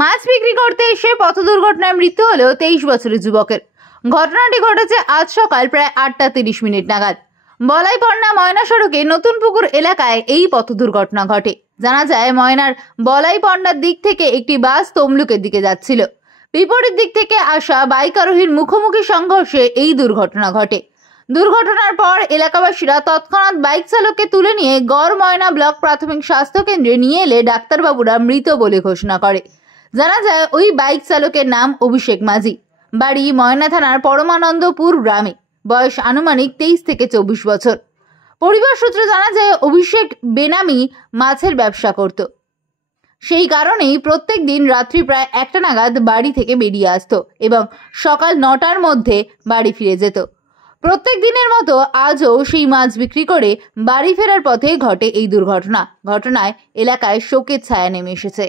মাছ বিক্রি করতে এসে পথ দুর্ঘটনায় মৃত্যু হলো 23 বছরের যুবকের। ঘটনাটি ঘটেছে আজ সকাল প্রায় 8টা 30 মিনিট নাগাদ। বলাইপন্না ময়না সড়কে নতুন পুকুর এলাকায় এই পথ দুর্ঘটনা ঘটে। জানা যায়, ময়নার বলাইপন্নার দিক থেকে একটি বাস তমলুকের দিকে যাচ্ছিল। বিপরীত দিক থেকে আসা বাইক আরোহীর মুখোমুখি সংঘর্ষে এই দুর্ঘটনা ঘটে। দুর্ঘটনার পর এলাকাবাসীরা তৎক্ষণাৎ বাইক চালককে তুলে নিয়ে গড় ময়না ব্লক প্রাথমিক স্বাস্থ্য কেন্দ্রে নিয়ে এলে ডাক্তারবাবুরা মৃত বলে ঘোষণা করে। জানা যায়, ওই বাইক চালকের নাম অভিষেক মাঝি, বাড়ি ময়না থানার পরমানন্দপুর গ্রামে, বয়স আনুমানিক 23 থেকে 24 বছর। পরিবার সূত্রে জানা যায়, অভিষেক বেনামি মাছের ব্যবসা করত। সেই কারণেই প্রত্যেক দিন রাত্রি প্রায় 1টা নাগাদ বাড়ি থেকে বেরিয়ে আসতো এবং সকাল 9টার মধ্যে বাড়ি ফিরে যেত। প্রত্যেক দিনের মতো আজও সেই মাছ বিক্রি করে বাড়ি ফেরার পথে ঘটে এই দুর্ঘটনা। ঘটনায় এলাকায় শোকের ছায়া নেমে এসেছে।